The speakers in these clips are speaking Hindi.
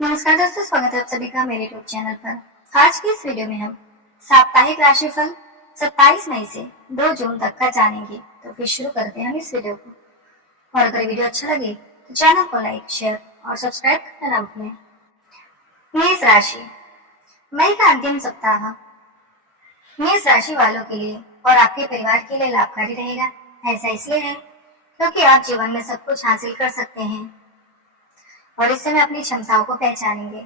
नमस्कार दोस्तों, स्वागत है आप सभी का मेरे यूट्यूब चैनल पर। आज की इस वीडियो में हम साप्ताहिक राशिफल 27 मई से 2 जून तक का जानेंगे। तो फिर शुरू करते हैं हम इस वीडियो को। और अगर वीडियो अच्छा लगे तो चैनल को लाइक, शेयर और सब्सक्राइब करना ना भूलें। मेष राशि, मई का अंतिम सप्ताह मेष राशि वालों के लिए और आपके परिवार के लिए लाभकारी रहेगा। ऐसा इसलिए है क्योंकि आप जीवन में सब कुछ हासिल कर सकते हैं और इस समय अपनी क्षमताओं को पहचानेंगे।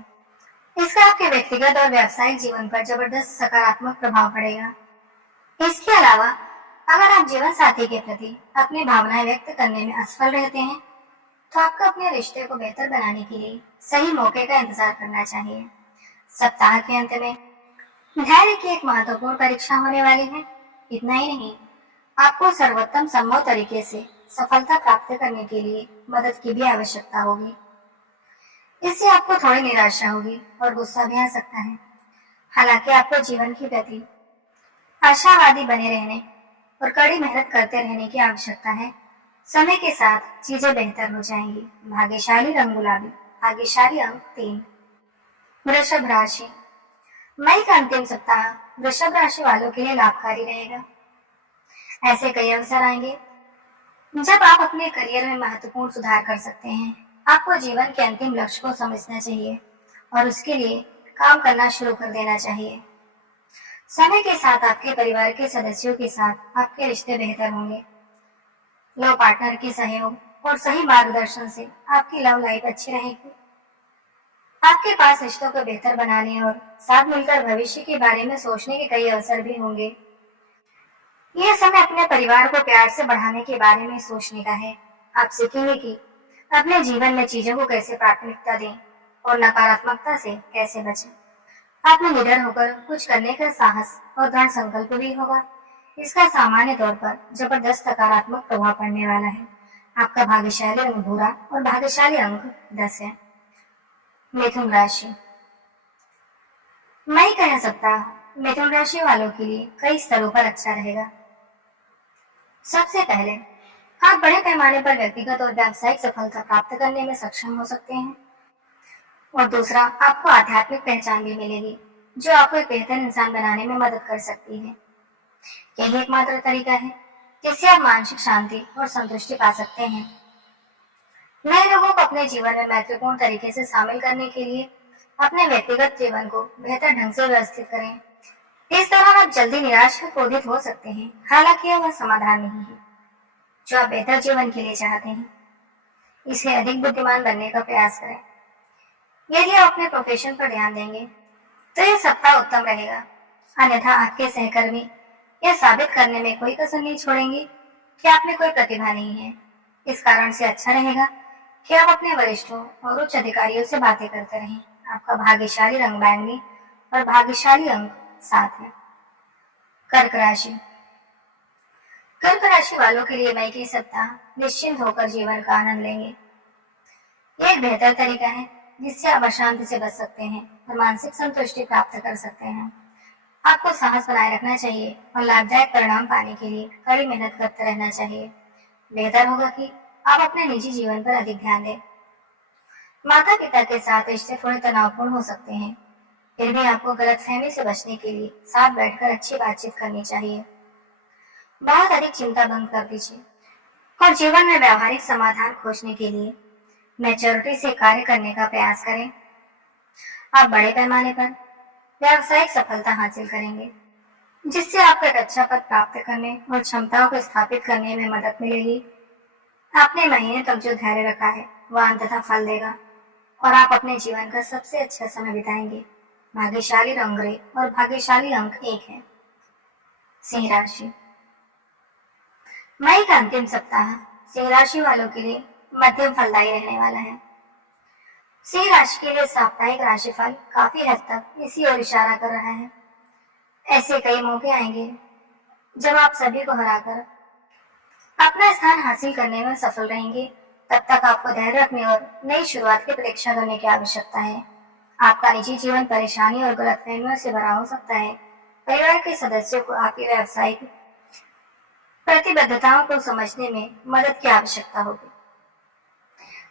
इसका आपके व्यक्तिगत और व्यावसायिक जीवन पर जबरदस्त सकारात्मक प्रभाव पड़ेगा। इसके अलावा अगर आप जीवन साथी के प्रति अपनी भावनाएं व्यक्त करने में असफल रहते हैं तो आपको अपने रिश्ते को बेहतर बनाने के लिए सही मौके का इंतजार करना चाहिए। सप्ताह के अंत में धैर्य की एक महत्वपूर्ण परीक्षा होने वाली है। इतना ही नहीं, आपको सर्वोत्तम संभव तरीके से सफलता प्राप्त करने के लिए मदद की भी आवश्यकता होगी। इससे आपको थोड़ी निराशा होगी और गुस्सा भी आ सकता है। हालांकि आपको जीवन के प्रति आशावादी बने रहने और कड़ी मेहनत करते रहने की आवश्यकता है। समय के साथ चीजें बेहतर हो जाएंगी। भाग्यशाली रंग गुलाबी, भाग्यशाली अंक 3। वृषभ राशि, मई का अंतिम सप्ताह वृषभ राशि वालों के लिए लाभकारी रहेगा। ऐसे कई अवसर आएंगे जब आप अपने करियर में महत्वपूर्ण सुधार कर सकते हैं। आपको जीवन के अंतिम लक्ष्य को समझना चाहिए और उसके लिए काम करना शुरू कर देना चाहिए। समय के साथ आपके परिवार के सदस्यों के साथ आपके रिश्ते बेहतर होंगे। लव पार्टनर के सहयोग और सही मार्गदर्शन से आपकी लव लाइफ अच्छी रहेगी। आपके पास रिश्तों को बेहतर बनाने और साथ मिलकर भविष्य के बारे में सोचने के कई अवसर भी होंगे। यह समय अपने परिवार को प्यार से बढ़ाने के बारे में सोचने का है। आप सीखेंगे कि अपने जीवन में चीजों को कैसे प्राथमिकता दें और नकारात्मकता से कैसे बचें। आप में निडर होकर कुछ करने का साहस और दृढ़ संकल्प भी होगा। इसका सामान्य तौर पर जबरदस्त सकारात्मक प्रभाव पड़ने वाला है। आपका भाग्यशाली रंग भूरा और भाग्यशाली अंक 10 है। मिथुन राशि, मई का यह सप्ताह मिथुन राशि वालों के लिए कई स्तरों पर अच्छा रहेगा। सबसे पहले, आप बड़े पैमाने पर व्यक्तिगत और व्यावसायिक सफलता प्राप्त करने में सक्षम हो सकते हैं। और दूसरा, आपको आध्यात्मिक पहचान भी मिलेगी जो आपको एक बेहतर इंसान बनाने में मदद कर सकती है। यही एकमात्र तरीका है जिससे आप मानसिक शांति और संतुष्टि पा सकते हैं। नए लोगों को अपने जीवन में महत्वपूर्ण तरीके से शामिल करने के लिए अपने व्यक्तिगत जीवन को बेहतर ढंग से व्यवस्थित करें। इस दौरान आप जल्दी निराश या क्रोधित हो सकते हैं। हालांकि यह समाधान नहीं है जो आप बेहतर जीवन के लिए चाहते हैं। इसे अधिक बुद्धिमान बनने का प्रयास करें। यदि आप अपने प्रोफेशन पर ध्यान देंगे तो यह सप्ताह उत्तम रहेगा। अन्यथा आपके सहकर्मी यह साबित करने में कोई कसर नहीं छोड़ेंगे कि आप में कोई प्रतिभा नहीं है। इस कारण से अच्छा रहेगा कि आप अपने वरिष्ठों और उच्च अधिकारियों से बातें करते रहें। आपका भाग्यशाली रंग बैंगनी और भाग्यशाली अंक 7 है। कर्क राशि, कर्क राशि वालों के लिए मई के सप्ताह निश्चिंत होकर जीवन का आनंद लेंगे। यह एक बेहतर तरीका है जिससे आप अशांति से बच सकते हैं और मानसिक संतुष्टि प्राप्त कर सकते हैं। आपको साहस बनाए रखना चाहिए और लाभदायक परिणाम पाने के लिए कड़ी मेहनत करते रहना चाहिए। बेहतर होगा कि आप अपने निजी जीवन पर अधिक ध्यान दें। माता पिता के साथ रिश्ते थोड़े तनावपूर्ण हो सकते हैं, फिर भी आपको गलतफहमी से बचने के लिए साथ बैठकर अच्छी बातचीत करनी चाहिए। बहुत अधिक चिंता बंद कर दीजिए और जीवन में व्यावहारिक समाधान खोजने के लिए मैच्योरिटी से कार्य करने का प्रयास करें। आप बड़े पैमाने पर व्यावसायिक सफलता हासिल करेंगे जिससे आपको एक अच्छा पद प्राप्त करने और क्षमताओं को स्थापित करने में मदद मिलेगी। आपने महीने तक जो धैर्य रखा है वह अंततः फल देगा और आप अपने जीवन का सबसे अच्छा समय बिताएंगे। भाग्यशाली रंग ग्रे और भाग्यशाली अंक 1 है। सिंह राशि, मई का अंतिम सप्ताह सिंह राशि वालों के लिए मध्यम फलदायी रहने वाला है। सिंह राशि के लिए साप्ताहिक राशिफल काफी हद तक इसी ओर इशारा कर रहा है। ऐसे कई मौके आएंगे जब आप सभी को हराकर अपना स्थान हासिल करने में सफल रहेंगे। तब तक आपको धैर्य रखने और नई शुरुआत की प्रतीक्षा करने की आवश्यकता है। आपका निजी जीवन परेशानी और गलतफहमियों से भरा हो सकता है। परिवार के सदस्यों को आपकी व्यावसायिक प्रतिबद्धताओं को समझने में मदद की आवश्यकता होगी।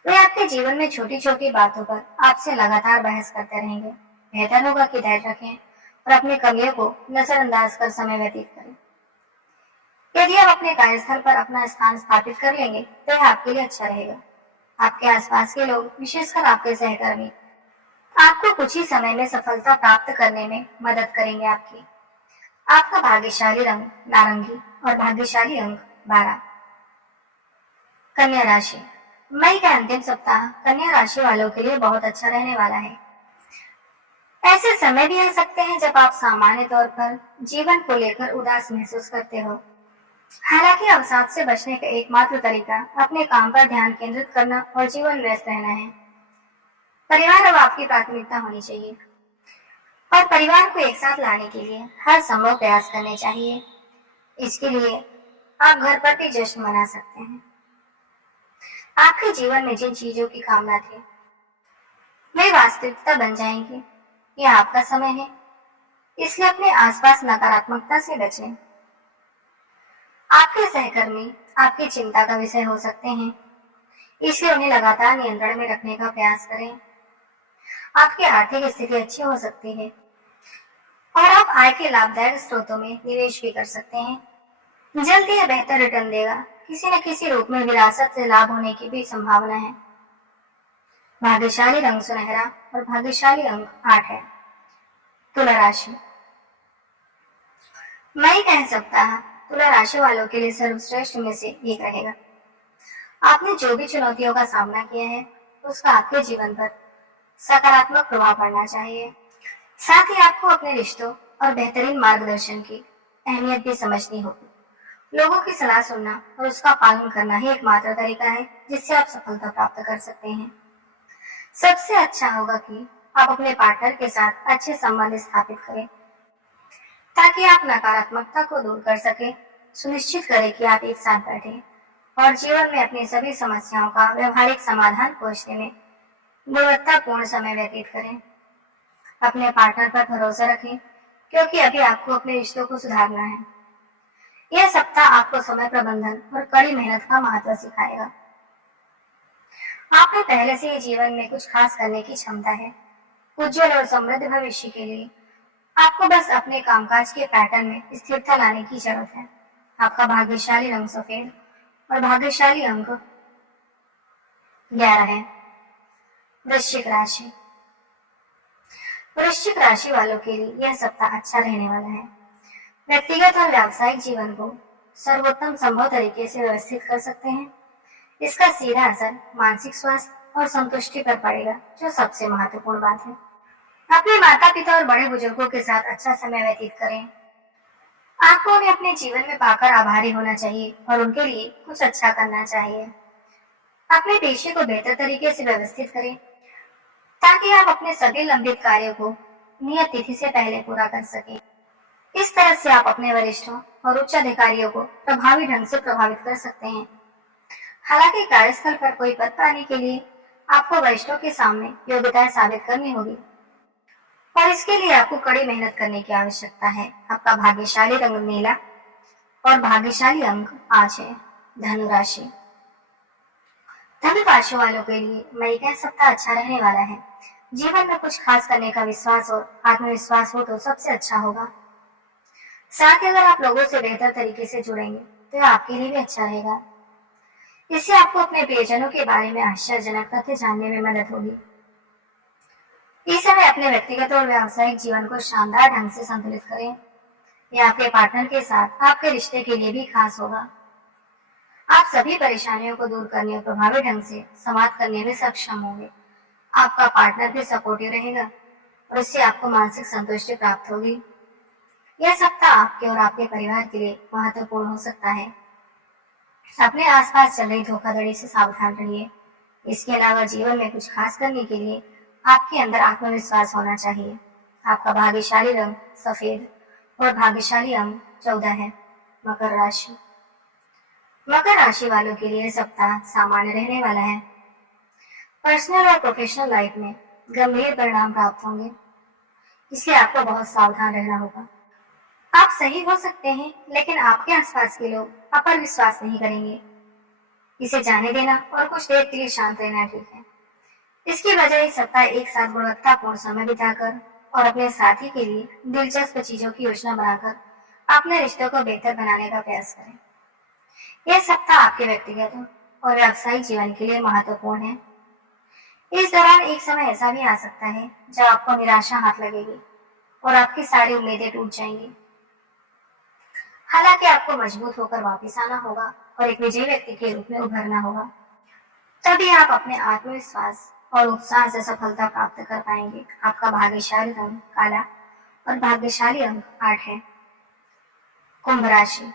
वे आपके जीवन में छोटी छोटी बातों पर आपसे लगातार बहस करते रहेंगे। बेहतर होगा कि धैर्य रखें और अपनी कमियों को नजरअंदाज कर समय व्यतीत करें। यदि आप अपने कार्यस्थल पर अपना स्थान स्थापित कर लेंगे तो यह आपके लिए अच्छा रहेगा। आपके आसपास के लोग, विशेषकर आपके सहकर्मी, आपको कुछ ही समय में सफलता प्राप्त करने में मदद करेंगे। आपका भाग्यशाली रंग नारंगी और भाग्यशाली अंक 12। कन्या राशि। मई का अंतिम सप्ताह कन्या राशि वालों के लिए बहुत अच्छा रहने वाला है। ऐसे समय भी आ सकते हैं जब आप सामान्य तौर पर जीवन को लेकर उदास महसूस करते हो। हालांकि अवसाद से बचने का एकमात्र तरीका अपने काम पर ध्यान केंद्रित करना और जीवन व्यस्त रहना है। परिवार अब आपकी प्राथमिकता होनी चाहिए और परिवार को एक साथ लाने के लिए हर संभव प्रयास करने चाहिए। इसके लिए आप घर पर भी जश्न मना सकते हैं। आपके जीवन में जिन चीजों की कामना थी वे वास्तविकता बन जाएंगी। यह आपका समय है, इसलिए अपने आसपास नकारात्मकता से बचें। आपके सहकर्मी आपकी चिंता का विषय हो सकते हैं, इसलिए उन्हें लगातार नियंत्रण में रखने का प्रयास करें। आपकी आर्थिक स्थिति अच्छी हो सकती है और आप आय के लाभदायक स्रोतों में निवेश भी कर सकते हैं। जल्द यह बेहतर रिटर्न देगा। किसी न किसी रूप में विरासत से लाभ होने की भी संभावना है। भाग्यशाली रंग सुनहरा और भाग्यशाली अंक 8 है। तुला राशि। मई का सप्ताह तुला राशि वालों के लिए सर्वश्रेष्ठ में से एक रहेगा। आपने जो भी चुनौतियों का सामना किया है उसका आपके जीवन पर सकारात्मक प्रभाव पड़ना चाहिए। साथ ही आपको अपने रिश्तों और बेहतरीन मार्गदर्शन की अहमियत भी समझनी होगी। लोगों की सलाह सुनना और उसका पालन करना ही एकमात्र तरीका है जिससे आप सफलता प्राप्त कर सकते हैं। सबसे अच्छा होगा कि आप अपने पार्टनर के साथ अच्छे संबंध स्थापित करें ताकि आप नकारात्मकता को दूर कर सके। सुनिश्चित करें कि आप एक साथ बैठें और जीवन में अपनी सभी समस्याओं का व्यवहारिक समाधान खोजने में गुणवत्तापूर्ण समय व्यतीत करें। अपने पार्टनर पर भरोसा रखें क्योंकि अभी आपको अपने रिश्तों को सुधारना है। यह सप्ताह आपको समय प्रबंधन और कड़ी मेहनत का महत्व सिखाएगा। आप में पहले से ही जीवन में कुछ खास करने की क्षमता है। उज्जवल और समृद्ध भविष्य के लिए आपको बस अपने कामकाज के पैटर्न में स्थिरता लाने की जरूरत है। आपका भाग्यशाली रंग सफेद और भाग्यशाली अंक 11 है। वृश्चिक राशि। वृश्चिक राशि वालों के लिए यह सप्ताह अच्छा रहने वाला है। व्यक्तिगत और व्यावसायिक जीवन को सर्वोत्तम संभव तरीके से व्यवस्थित कर सकते हैं। इसका सीधा असर मानसिक स्वास्थ्य और संतुष्टि पर पड़ेगा, जो सबसे महत्वपूर्ण बात है। अपने माता पिता और बड़े बुजुर्गों के साथ अच्छा समय व्यतीत करें। आपको उन्हें अपने जीवन में पाकर आभारी होना चाहिए और उनके लिए कुछ अच्छा करना चाहिए। अपने पेशे को बेहतर तरीके से व्यवस्थित करें ताकि आप अपने सभी लंबित कार्यों को नियत तिथि से पहले पूरा कर सकें। इस तरह से आप अपने वरिष्ठों और उच्च अधिकारियों को प्रभावी ढंग से प्रभावित कर सकते हैं। हालांकि कार्यस्थल पर कोई पद पाने के लिए आपको वरिष्ठों के सामने योग्यता साबित करनी होगी और इसके लिए आपको कड़ी मेहनत करने की आवश्यकता है। आपका भाग्यशाली रंग नीला और भाग्यशाली अंक 5 है। धनु राशि। धनु राशि वालों के लिए मई का सप्ताह अच्छा रहने वाला है। जीवन में कुछ खास करने का विश्वास और आत्मविश्वास हो तो सबसे अच्छा होगा। साथ ही अगर आप लोगों से बेहतर तरीके से जुड़ेंगे तो यह आपके लिए भी अच्छा रहेगा। इससे आपको अपने प्रियजनों के बारे में आश्चर्यजनक तथ्य जानने में मदद होगी। इस समय अपने व्यक्तिगत और व्यावसायिक जीवन को शानदार ढंग से संतुलित करें। यह आपके पार्टनर के साथ आपके रिश्ते के लिए भी खास होगा। आप सभी परेशानियों को दूर करने और प्रभावी ढंग से समाप्त करने में सक्षम होंगे। आपका पार्टनर भी सपोर्टिव रहेगा और इससे आपको मानसिक संतुष्टि प्राप्त होगी। यह सप्ताह आपके और आपके परिवार के लिए महत्वपूर्ण हो सकता है। अपने आसपास चल रही धोखाधड़ी से सावधान रहिए। इसके अलावा जीवन में कुछ खास करने के लिए आपके अंदर आत्मविश्वास होना चाहिए। आपका भाग्यशाली रंग सफेद और भाग्यशाली अंक 14 है। मकर राशि। मकर राशि वालों के लिए सप्ताह सामान्य रहने वाला है। पर्सनल और प्रोफेशनल लाइफ में गंभीर परिणाम प्राप्त होंगे, इसलिए आपको बहुत सावधान रहना होगा। आप सही हो सकते हैं, लेकिन आपके आसपास के लोग आप पर विश्वास नहीं करेंगे। इसे जाने देना और कुछ देर के लिए शांत रहना ठीक है। इसकी बजाय इस सप्ताह एक साथ गुणवत्तापूर्ण समय बिताकर और अपने साथी के लिए दिलचस्प चीजों की योजना बनाकर अपने रिश्तों को बेहतर बनाने का प्रयास करें। यह सप्ताह आपके व्यक्तिगत और व्यावसायिक जीवन के लिए महत्वपूर्ण है। इस दौरान एक समय ऐसा भी आ सकता है जब आपको निराशा हाथ लगेगी और आपकी सारी उम्मीदें टूट जाएंगी। हालांकि आपको मजबूत होकर वापस आना होगा और एक विजयी व्यक्ति के रूप में उभरना होगा। तभी आप अपने आत्मविश्वास और उत्साह से सफलता प्राप्त कर पाएंगे। आपका भाग्यशाली रंग काला और भाग्यशाली अंक 8 है। कुंभ राशि।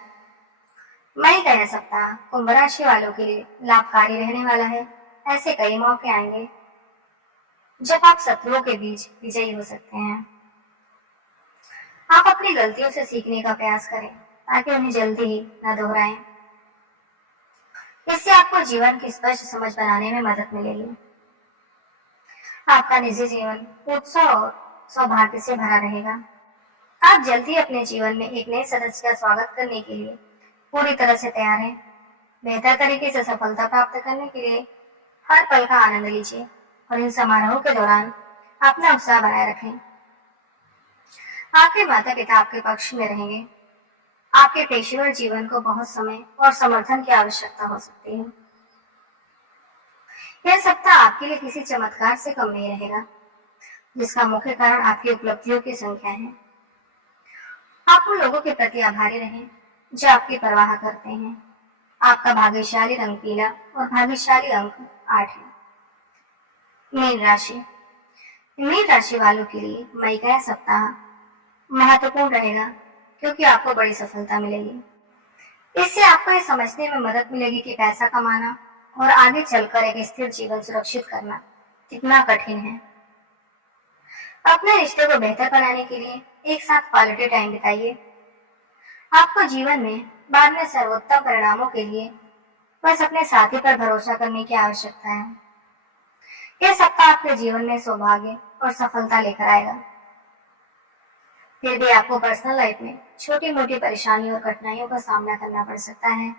मई का यह सप्ताह कुंभ राशि वालों के लिए लाभकारी रहने वाला है। ऐसे कई मौके आएंगे जब आप शत्रुओं के बीच विजयी हो सकते हैं। आप अपनी गलतियों से सीखने का प्रयास करें ताकि उन्हें जल्दी ही न दोहराएं। इससे आपको जीवन की स्पष्ट समझ बनाने में मदद मिलेगी। आपका निजी जीवन उत्साह और सौभाग्य से भरा रहेगा। आप जल्दी अपने जीवन में एक नए सदस्य का स्वागत करने के लिए पूरी तरह से तैयार हैं। बेहतर तरीके से सफलता प्राप्त करने के लिए हर पल का आनंद लीजिए और इन समारोहों के दौरान अपना उत्साह बनाए रखें। आपके माता पिता आपके पक्ष में रहेंगे। आपके पेशेवर जीवन को बहुत समय और समर्थन की आवश्यकता हो सकती है। यह सप्ताह आपके लिए किसी चमत्कार से कम नहीं रहेगा, जिसका मुख्य कारण आपकी उपलब्धियों की संख्या है। आप उन लोगों के प्रति आभारी रहें जो आपकी परवाह करते हैं। आपका भाग्यशाली रंग पीला और भाग्यशाली अंक 8 है। मीन राशि। मीन राशि वालों के लिए मई का यह सप्ताह महत्वपूर्ण रहेगा क्योंकि आपको बड़ी सफलता मिलेगी। इससे आपको यह समझने में मदद मिलेगी कि पैसा कमाना और आगे चलकर एक स्थिर जीवन सुरक्षित करना कितना कठिन है। अपने रिश्ते को बेहतर बनाने के लिए एक साथ क्वालिटी टाइम बिताइए। आपको जीवन में बाद में सर्वोत्तम परिणामों के लिए बस अपने साथी पर भरोसा करने की आवश्यकता है। यह सप्ताह आपके जीवन में सौभाग्य और सफलता लेकर आएगा। फिर भी आपको पर्सनल लाइफ में छोटी मोटी परेशानियों और कठिनाइयों का सामना करना पड़ सकता है।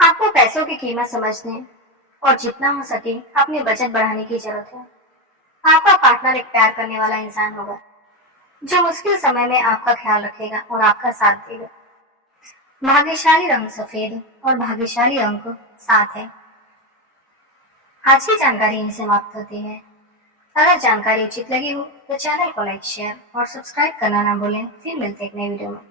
आपको पैसों की कीमत समझने और जितना हो सके अपनी बचत बढ़ाने की जरूरत है। आपका पार्टनर एक प्यार करने वाला इंसान होगा जो मुश्किल समय में आपका ख्याल रखेगा और आपका साथ देगा। भाग्यशाली रंग सफेद और भाग्यशाली अंक 7 है। आज की जानकारी यहीं समाप्त होती है। अगर जानकारी उचित लगी हो तो चैनल को लाइक, शेयर और सब्सक्राइब करना ना भूलें। फिर मिलते हैं एक नए वीडियो में।